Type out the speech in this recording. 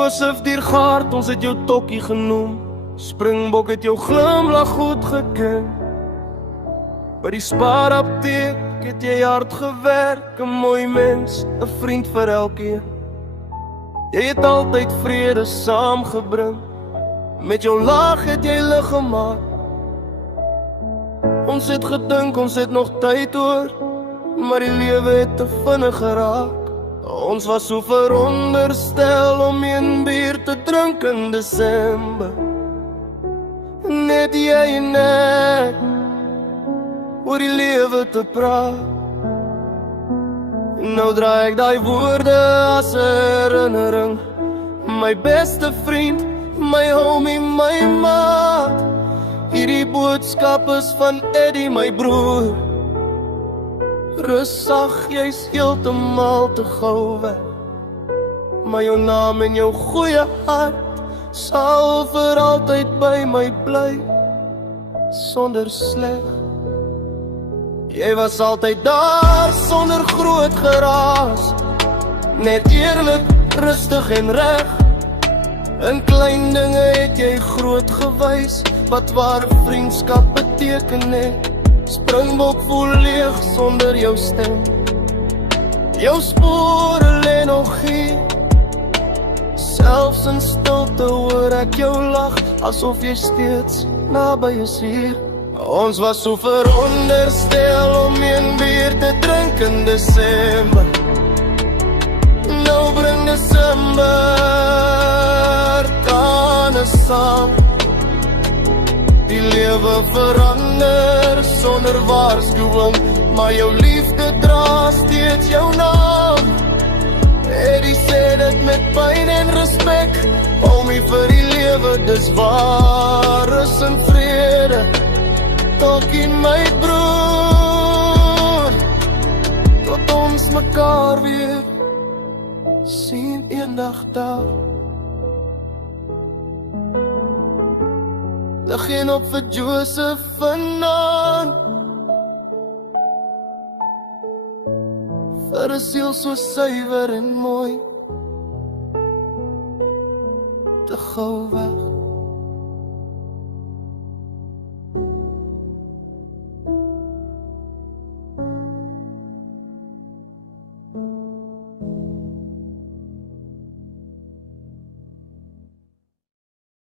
Joseph Diergaard, ons het jou tokkie genoem. Springbok het jou glimlach goed geken. By die spaarapteek het jy hard gewerk, 'n mooi mens, 'n vriend vir elkeen. Jy het altyd vrede saamgebring, met jou lag het jy lig gemaak. Ons het gedink ons het nog tyd oor, maar die lewe het te vinnig geraak. Ons was so veronderstel om een bier te drink in Desember. Net jy en ek, oor die lewe te praat. Nou draai ek daai woorde as 'n herinnering. My beste vriend, my homie, my maat. Hierdie boodskap is van Eddie, my broer. Rus sag, jy's heeltemal te gou weg. Maar jou naam en jou goeie hart sal vir altyd by my bly, sonder sleg. Jy was altyd daar sonder groot geraas, net eerlik, rustig en reg. In klein dinge het jy groot gewys, wat ware vriendskap beteken het. Springbok voel leeg sonder jou stem. Jou spore lê nog hier. Selfs in stilte hoor ek jou lag, asof jy steeds naby is hier. Ons was so veronderstel om een bier te drink in Desember. Nou bring Desember trane saam. Die lewe verander sonder waarskuwing, maar jou liefde dra steeds jou naam. Eddie sê dit met pyn en respek, homie vir die lewe, dis waar, rus en vrede. Tokkie my broer, tot ons mekaar weer sien eendag daar. Lig geen op vir Joseph vanaand, vir 'n siel so suiwer en mooi, te gou weg.